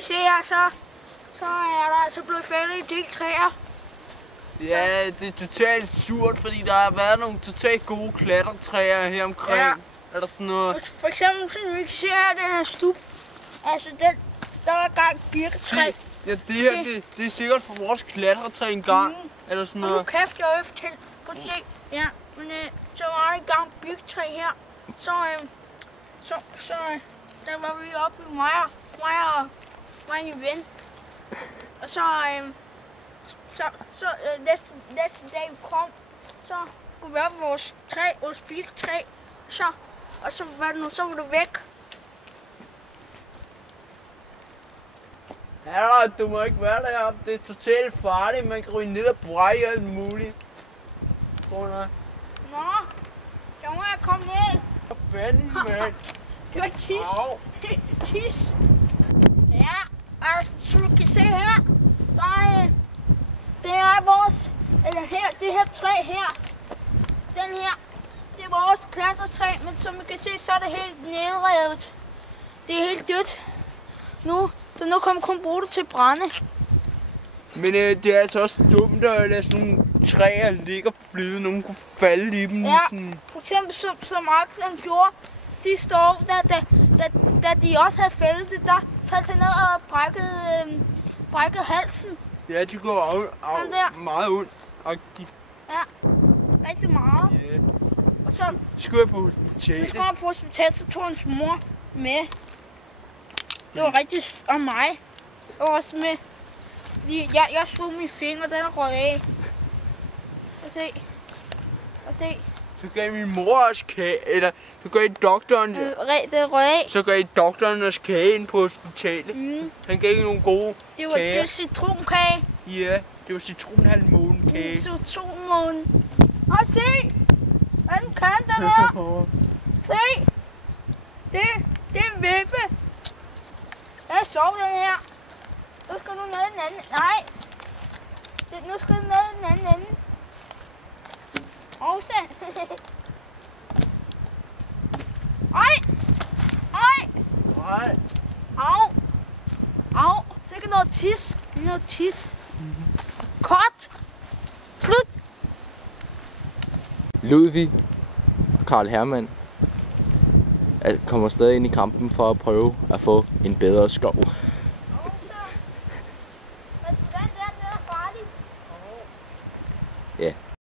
I se her, så er der altså blevet fældet en del træer. Ja, det er totalt surt, fordi der har været nogle totalt gode klatretræer her omkring. Ja. Er der sådan noget? For eksempel, som vi kan se her, den her stup. Altså, der var engang birketræ. Ja, det her, det er sikkert for vores klatretræ engang. Eller sådan noget. Og nu kæft, jeg har til. Prøv at se. Ja, men så var der engang birketræ her. Så der var vi oppe i mig og en ven. Og så næste dag vi kom, så kunne vi op vores træ, vores birketræ. Så var det væk. Ja, du må ikke være deroppe. Det er totalt farligt. Man kan ryge ned og brække alt muligt. Nå, så må jeg komme ned. Hvad fanden, mand? Det var tis. Tis. Ja, altså, så du kan se her, det er vores, eller her, det her træ her, den her, det er vores klatretræ, men som man kan se, så er det helt nedrevet. Det er helt dødt nu, så nu kan man kun bruge det til at brænde. Men det er altså også dumt at lade sådan nogle træer ligge og flyde. Nogen kunne falde i dem. Ja, sådan. for eksempel som Axel gjorde sidste år, da de også havde fældet det, der faldt han ned og brækkede halsen. Ja, de går meget ondt. Ja, rigtig meget. Yeah. Og så skulle jeg på hospitalet. Så skulle jeg på hospitalet, så tog hans mor med. Det var rigtig om mig. Og også med, fordi jeg slog min finger, den er røget af. Se. Så gav min mor også kage, eller så gav doktoren. Den røget af. Så gav doktoren også kage ind på hospitalet. Han gav ikke nogle gode kager. Det var citronkage. Ja, det var citronhalvmånekage. Citronmåne. Og se! Den kan den her. Se! Det er en vippe. Jeg sov den her. Nu skal du ned i den anden. Nej. Nu skal du ned i den anden ende. Også. Ej. Au. Sikkert noget tis. Kort. Slut. Ludvig og Karl Hermann kommer stadig ind i kampen for at prøve at få en bedre skov.